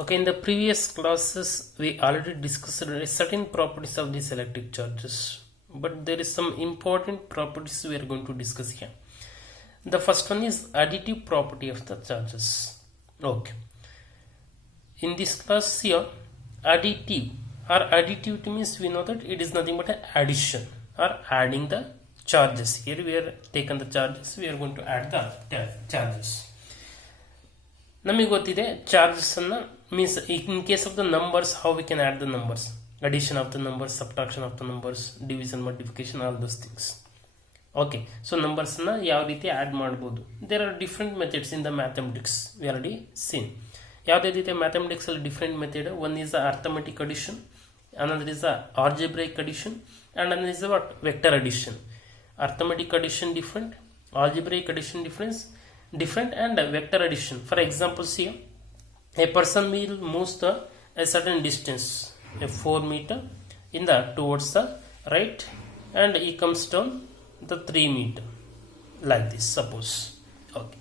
Okay, in the previous classes we already discussed certain properties of these electric charges, but there is some important properties we are going to discuss here. The first one is additive property of the charges. Okay, in this class here, additive means we know that it is nothing but an addition or adding the charges. Here we are taken the charges, we are going to add the charges. ನಮಗೆ ಗೊತ್ತಿದೆ charges ಅನ್ನ means in case of the numbers how we can add the numbers, addition of the numbers, subtraction of the numbers, division, multiplication, all those things. Okay, so ನಂಬರ್ಸ್ನ ಯಾವ ರೀತಿ add ಮಾಡ್ಬೋದು. There are different methods in the mathematics, we already seen. ಯಾವುದೇ ರೀತಿಯ mathematics ಅಲ್ಲಿ different method. One is the arithmetic addition, another is the algebraic addition, and another is the what, vector addition. Arithmetic addition different, algebraic addition different, and vector addition. For example, see, a person will move a certain distance, a 4 meter in the towards the right, and he comes down the 3 meter like this, suppose. Okay,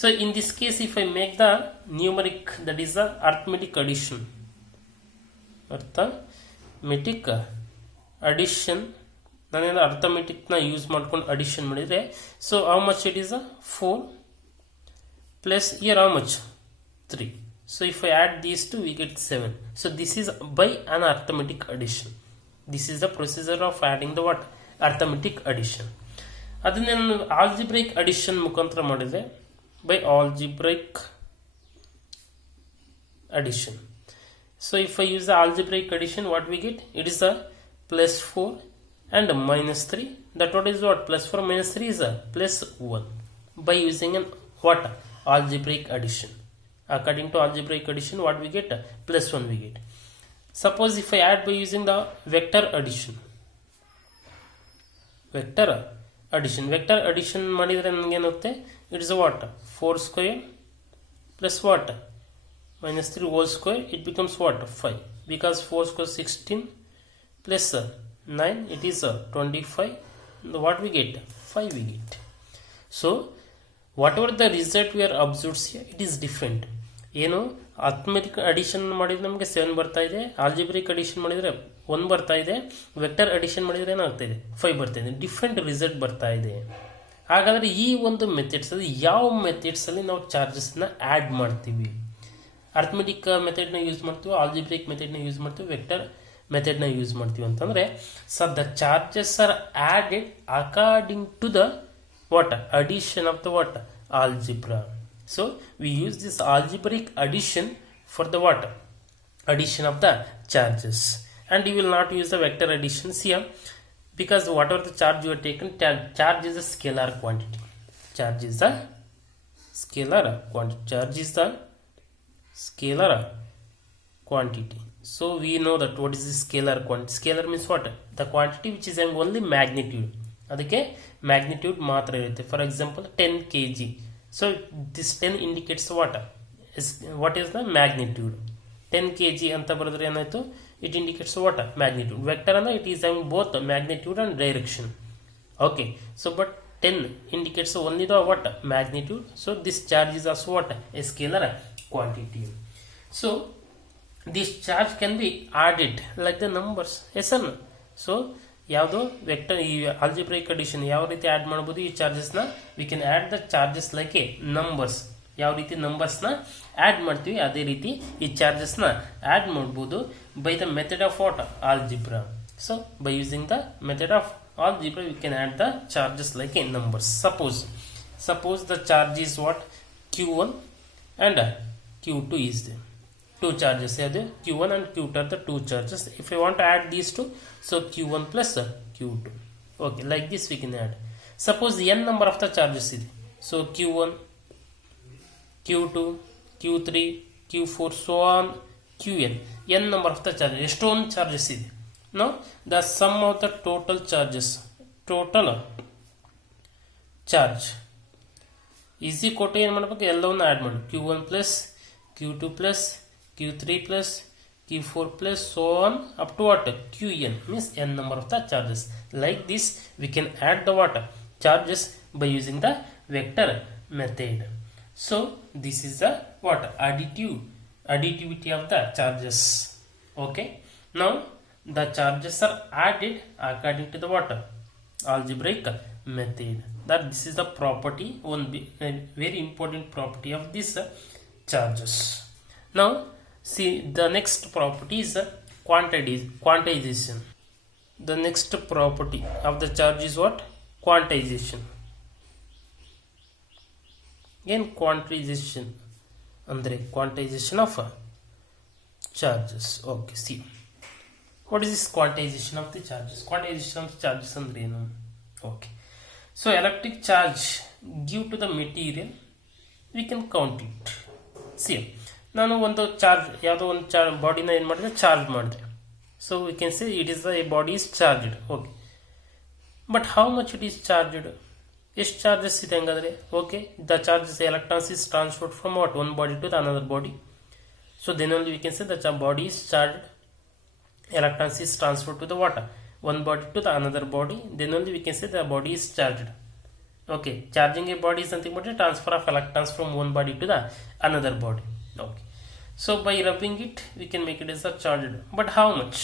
so in this case, if I make the numeric, that is the arithmetic addition, arithmetic addition, ನಾನೇನು ಅರ್ಥಮೆಟಿಕ್ನ use ಮಾಡ್ಕೊಂಡು addition ಮಾಡಿದರೆ, so how much it is 4 plus here how much 3. So if I add these two, we get 7. So this is by an arithmetic addition. This is the procedure of adding the what, arithmetic addition. ಅದನ್ನ ನಾನು algebraic addition ಮುಖಾಂತರ ಮಾಡಿದರೆ, by algebraic addition. So if I use the algebraic addition, what we get? It is a plus 4 and minus 3. That what is what? Plus 4 minus 3 is a plus 1. By using an what? Algebraic addition. According to algebraic addition, what we get? Plus 1 we get. Suppose if I add by using the vector addition. Vector addition ಮಾಡಿದ್ರೆ ನನಗೆ ಏನಾಗುತ್ತೆ? It is a what? 4 square plus what? Minus 3 whole square. It becomes what? 5. Because 4 square 16 plus 9, it is 25. What we get? 5 we get. So whatever the result we are observed here, it is different. ಏನು arithmetic addition ಮಾಡಿದ್ರೆ ನಮಗೆ 7 ಬರ್ತಾ ಇದೆ, algebraic addition ಮಾಡಿದರೆ 1 ಬರ್ತಾ ಇದೆ, vector addition ಮಾಡಿದರೆ ಏನಾಗ್ತಾ ಇದೆ? 5 ಬರ್ತಾ ಇದೆ. ಡಿಫ್ರೆಂಟ್ ರಿಸಲ್ಟ್ ಬರ್ತಾ ಇದೆ. ಹಾಗಾದರೆ ಈ ಒಂದು ಮೆಥಡ್ಸ್ ಅಲ್ಲಿ ಯಾವ ಮೆಥಡ್ಸ್ ಅಲ್ಲಿ ನಾವು ಚಾರ್ಜಸ್ನ ಆ್ಯಡ್ ಮಾಡ್ತೀವಿ? ಅರ್ಥಮೆಟಿಕ್ ಮೆಥಡ್ನ ಯೂಸ್ ಮಾಡ್ತೀವಿ, ಆಲ್ಜಿಬ್ರಿಕ್ ಮೆಥಡ್ನ ಯೂಸ್ ಮಾಡ್ತೀವಿ, ವೆಕ್ಟರ್ ಮೆಥಡ್ನ ಯೂಸ್ ಮಾಡ್ತೀವಿ ಅಂತಂದರೆ, so the charges are added according to the what, addition of the what, algebra. So we use this algebraic addition for the what, addition of the charges, and you will not use the vector additions here, because whatever the charge you are taken, charge is a scalar quantity. Charge is the scalar quantity. Charge is the scalar quantity. So we know that what is the scalar quantity. Scalar means what? The quantity which is having only magnitude. ಅದಕ್ಕೆ magnitude ಮಾತ್ರ ಇರುತ್ತೆ. For example 10 kg. So this 10 indicates what is the magnitude. 10 kg ಅಂತ ಬರೆದ್ರೆ ಏನಾಯ್ತು? It indicates what, magnitude. Vector ಅಂದ್ರೆ it is having both magnitude and direction. Okay, so but 10 indicates only the what, magnitude. So this charge is also what, a scalar quantity. So this charge can be added like the numbers. Yes on. So ಯಾವುದು vector, ಈ algebraic addition ಯಾವ ರೀತಿ add ಮಾಡ್ಬೋದು ಈ ಚಾರ್ಜಸ್ನ? We can add the charges like a numbers. ಯಾವ ರೀತಿ ನಂಬರ್ಸ್ನ ಆ್ಯಡ್ ಮಾಡ್ತೀವಿ ಅದೇ ರೀತಿ ಈ ಚಾರ್ಜಸ್ನ ಆ್ಯಡ್ ಮಾಡ್ಬೋದು by the method of what, algebra. So by using the method of algebra we can add the charges like a numbers. Suppose the charge is what, Q1 and Q2 is there. Two charges are there, Q1 and Q2 are the two charges. If I want to add these two, so Q1 plus Q2. Okay, like this we can add. Suppose n number of the charges is there. So Q1, Q2, Q3, Q4, so on Qn. N number of the charges. ಎಷ್ಟೊಂದು charges ಇದೆ. Now the sum of the total charges, total charge is equal to ಏನು ಮಾಡಬೇಕು? ಎಲ್ಲವನ್ನು add ಮಾಡಿ. Q1 plus Q2 plus Q3 plus Q4 plus so on up to what, Qn, means n number of the charges. Like this we can add the what, charges by using the vector method. So this is the what, additive additivity of the charges. Okay, now the charges are added according to the what algebraic method. That this is the property, a very important property of this charges. Now see, the next property is quantization. The next property of the charge is what? Quantization. Again, quantization andre quantization of charges. Okay, see, what is this quantization of the charges? Quantization of the charges andre enu? Okay, so electric charge give to the material, we can count it. See, ನಾನು ಒಂದು charge, ಯಾವುದೋ ಒಂದು ಬಾಡಿನ ಏನು ಮಾಡಿದೆ, charge ಮಾಡಿದೆ. So we can say it is a body is charged. Okay, but how much it is charged? ಎಷ್ಟು charges ಇದೆ ಹಂಗಾದ್ರೆ? Okay, the charges electrons is transferred from what one body to the another body. So then only we can say the body is charged, electrons is transferred to the water, one body to the another body, then only we can say the body is charged. Okay, charging a body is nothing but a transfer of electrons from one body to the another body. Okay, so by rubbing it we can make it as a charged. But how much?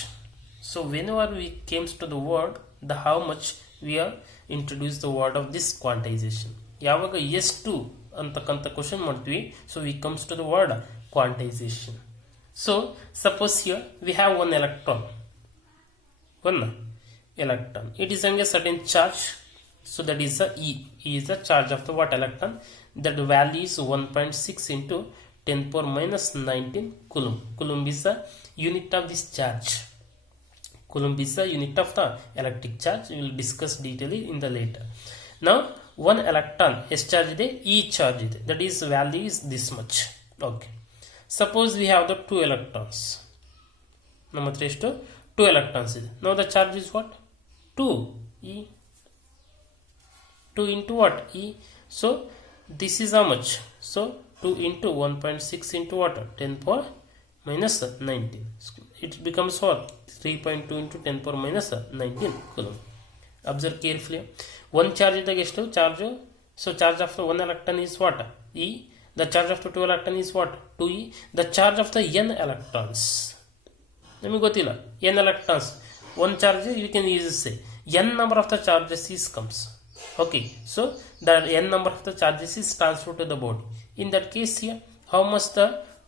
So whenever we comes to the word the how much, we are introduce the word of this quantization. ಯಾವಾಗ ಎಷ್ಟು ಅಂತಕ್ಕಂಥ question ಮಾಡ್ತೀವಿ, so we comes to the word quantization. So suppose here we have one electron, it is having a certain charge, so that is the E is the charge of the what electron, that value is 1.6 into 10 power minus 19 coulomb. Coulomb is the unit of this charge. Coulomb is the unit of the electric charge. We will discuss detailedly in the later. Now one electron S charge ide, E charge ide, that is value is this much. Okay, suppose we have the two electrons. ನಮ್ಮ ಹತ್ರ ಎಷ್ಟು? 2 electrons ಇದೆ. Now the charge is what? 2 E. 2 into what? E. So this is how much? So 2 into 1.6 into what? 10 power minus 19. It becomes what? 3.2 into 10 power minus 19 coulomb. Observe carefully. One charge ಇದ್ದಾಗ ಎಷ್ಟು charge? So charge of one electron is what? E. The charge of the 2 electron is what? 2e. The charge of the n electrons, ನಮಗೆ ಗೊತ್ತಿಲ್ಲ, n electrons, one charge you can easily say n number of the charges is comes. Okay, so the n number of the charges is transferred to the body. In that case here, how much the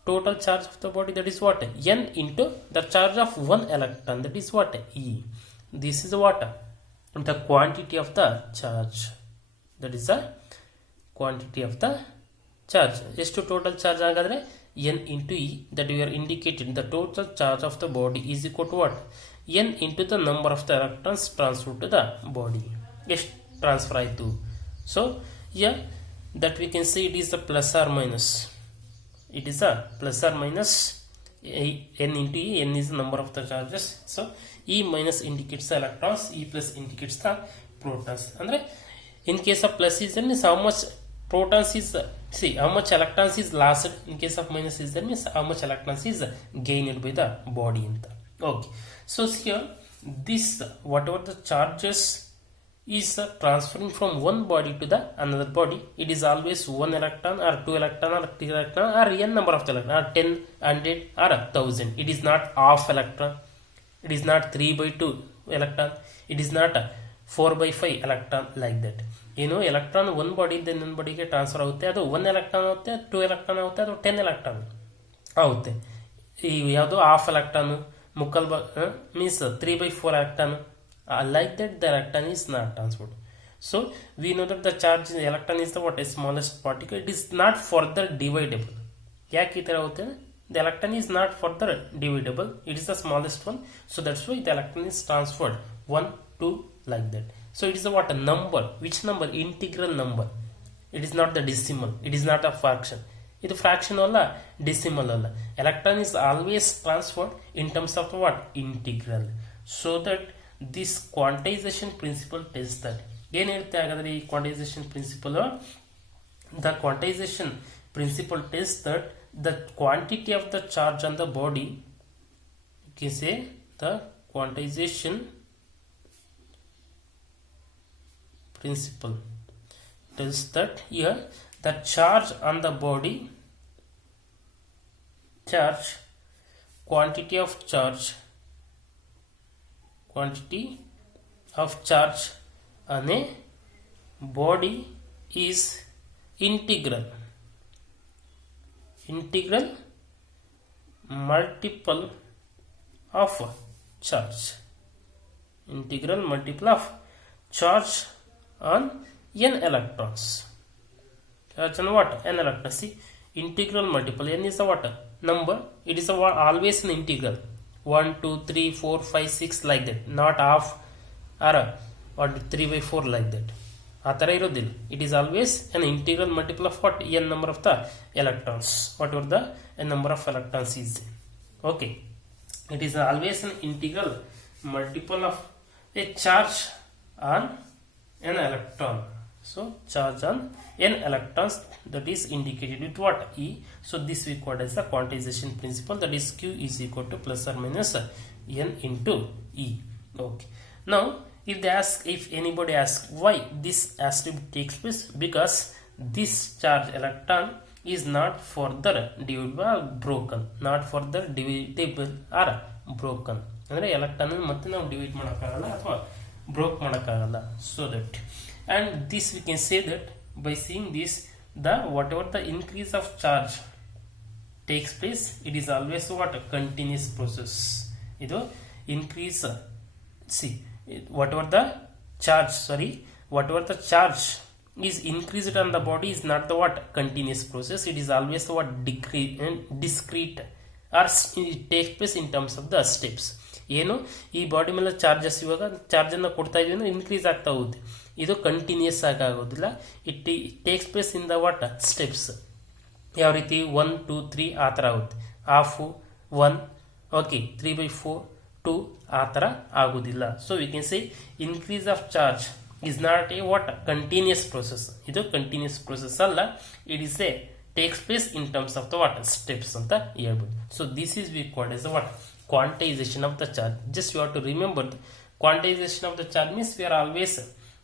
total charge of the body? That is what? N into the charge of one electron, that is what? E. This is what? The quantity of the charge. That is the quantity of the charge. ಎಷ್ಟು total charge ಹಾಗಾದ್ರೆ? n into E, that we are indicated the total charge of the body is equal to what? n into the number of the electrons transferred to the body. ಎಷ್ಟು transfer ಆಯಿತು? So yeah, that we can say it is the plus or minus. It is a plus or minus n into E. N is the number of the charges. So E minus indicates the electrons, E plus indicates the protons. ಅಂದ್ರೆ in case of plus is there means how much protons is, see how much electrons is lost. In case of minus is there means how much electrons is gained by the body anta. Okay, so here this whatever the charges is transferring from one body to the another body, it is always one electron or two electron or three electron or n number of the electron, or 10, 100 or 1000. It is not half electron, it is not 3/2 electron, it is not 4/5 electron, like that. ಏನು electron ಒಂದು ಬಾಡಿಯಿಂದ ಇನ್ನೊಂದು ಬಾಡಿಗೆ transfer ಆಗುತ್ತೆ, ಅದು 1 electron ಆಗುತ್ತೆ, 2 electron ಆಗುತ್ತೆ, ಅದು 10 electron ಆಗುತ್ತೆ. ಈ ಯಾವುದು ಹಾಫ್ ಎಲೆಕ್ಟ್ರಾನ್, ಮುಕ್ಕಲ್ means 3/4 electron, like that the electron is not transferred. So we know that the charge electron is the what a smallest particle, it is not further dividable. ಯಾಕೆ ಈ ಥರ ಆಗುತ್ತೆ? The electron is not further dividable, it is the smallest one. So that's why the electron is transferred 1, 2 like that. So it is a what? A number. Which number? Integral number. It is not the decimal. It is not a fraction. ಇದು fraction ಅಲ್ಲ, decimal ಅಲ್ಲ. Electron is always transferred in terms of what? Integral. So that this quantization principle tells that. ಏನು ಹೇಳ್ತೆ ಹಾಗಾದ್ರೆ ಈ quantization principle? The quantization principle tells that the quantity of the charge on the body, you can say the quantization principle tells that here the charge on the body charge, quantity of charge on a body is integral multiple of charge. Integral multiple of charge on n electrons. Charge on what? N electrons. See, integral multiple. N is the what? Number. It is always an integral. 1, 2, 3, 4, 5, 6 like that. Not half or 3 by 4 like that. ಆ ಥರ ಇರೋದಿಲ್ಲ. It is always N integral multiple of what? N number of the electrons. What ever the N number of electrons is. Okay, it is always N integral multiple of A charge on N electron. So charge on n electrons, that is indicated with what? E. So this we call as the quantization principle, that is Q is equal to plus or minus n into E. Okay. Now if anybody asks why this has to take place, because this charge electron is not further divisible or broken, not further divisible or broken. ಅಂದರೆ electron ಮತ್ತೆ ನಾವು divide ಮಾಡೋಕ್ಕಾಗಲ್ಲ ಅಥವಾ broke ಮಾಡೋಕ್ಕಾಗಲ್ಲ. So that, and this we can say that by seeing this, the whatever the increase of charge takes place, it is always what? A continuous process. Idu increase, see, whatever the charge is increased on the body is not the what? Continuous process. It is always the what? Discrete, or it takes place in terms of the steps. ಏನು ಈ body ಮೇಲೆ charges, ಇವಾಗ ಚಾರ್ಜನ್ನು ಕೊಡ್ತಾ ಇದೀವಿ ಅಂದ್ರೆ increase ಆಗ್ತಾ ಹೋಗುತ್ತೆ. ಇದು ಕಂಟಿನ್ಯೂಸ್ ಆಗೋದಿಲ್ಲ. It takes place in the what? Steps. ಯಾವ ರೀತಿ? 1, 2, 3 ಆ ಥರ ಆಗುತ್ತೆ. ಹಾಫು 1, ಓಕೆ, 3 by 4 2 ಆ ಥರ ಆಗೋದಿಲ್ಲ. So we can say increase of charge is not a what? Continuous process. ಇದು ಕಂಟಿನ್ಯೂಸ್ ಪ್ರೊಸೆಸ್ ಅಲ್ಲ. It is a takes place in terms of the what? Steps ಅಂತ ಹೇಳ್ಬೋದು. So this is we called as what? Quantization of the charge. Just you have to remember, the quantization of the charge means we are always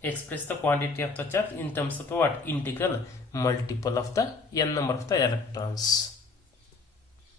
express the quantity of the charge in terms of what? Integral multiple of the n number of the electrons.